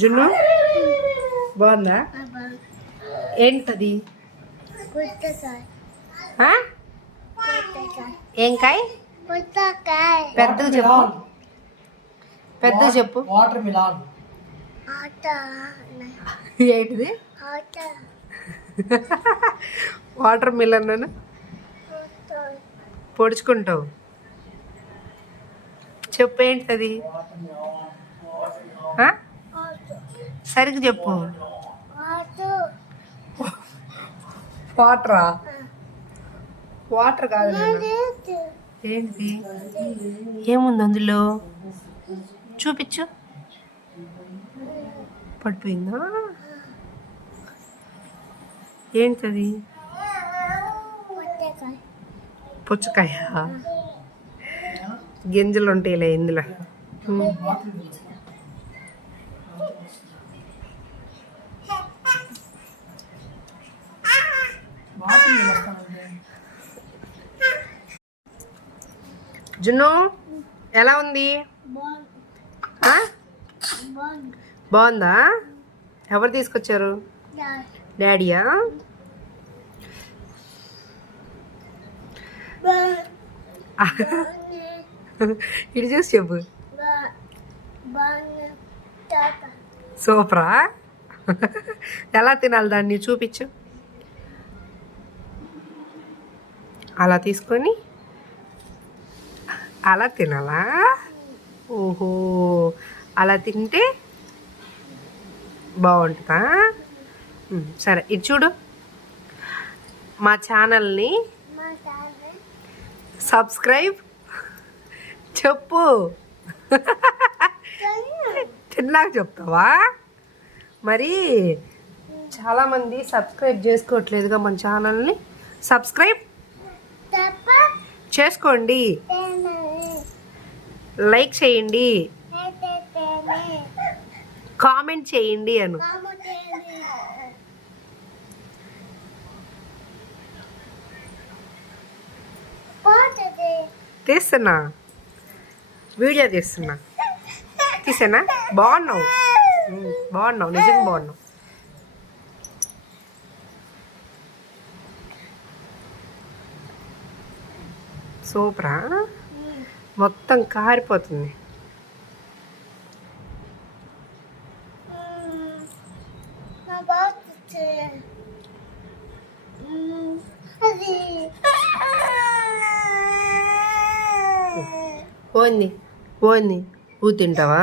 జున్ను బాగుందా? ఏంటది? ఏం కాయ? పెద్దగా చెప్పు, పెద్దగా చెప్పు. Watermelon. ఏంటిది? వాటర్ మిలన్ అని పొడుచుకుంటావు. చెప్పు ఏంటది? సరిగ్గా చెప్పు. వాటరా? వాటర్ కాదు. ఏంటి? ఏముంది అందులో? చూపించు. పడిపోయిందా? ఏంటది? పుచ్చకాయ. గింజలు ఉంటాయిలే ఇందులో. జున్ను ఎలా ఉంది? బాగుందా? ఎవరు తీసుకొచ్చారు? డాడీయా? ఇటు చూసి చెప్పు. సూపరా? ఎలా తినాలి దాన్ని చూపించు. అలా తీసుకొని అలా తినాలా? ఓహో, అలా తింటే బాగుంటుందా? సరే ఇది చూడు. మా ఛానల్ని సబ్స్క్రైబ్ చెప్పు. తిన్నాక చెప్తావా? మరి చాలామంది సబ్స్క్రైబ్ చేసుకోవట్లేదుగా మన ఛానల్ని. సబ్స్క్రైబ్ చేసుకోండి, లైక్ చేయండి, కామెంట్ చేయండి అను. తీస్తున్నా, వీడియో తీస్తున్నా. తీసేనా? బాగున్నావు, బాగున్నావు, నిజంగా బాగున్నావు. సూపరా? మొత్తం కారిపోతుంది. పోయింది పోయింది. నువ్వు తింటావా?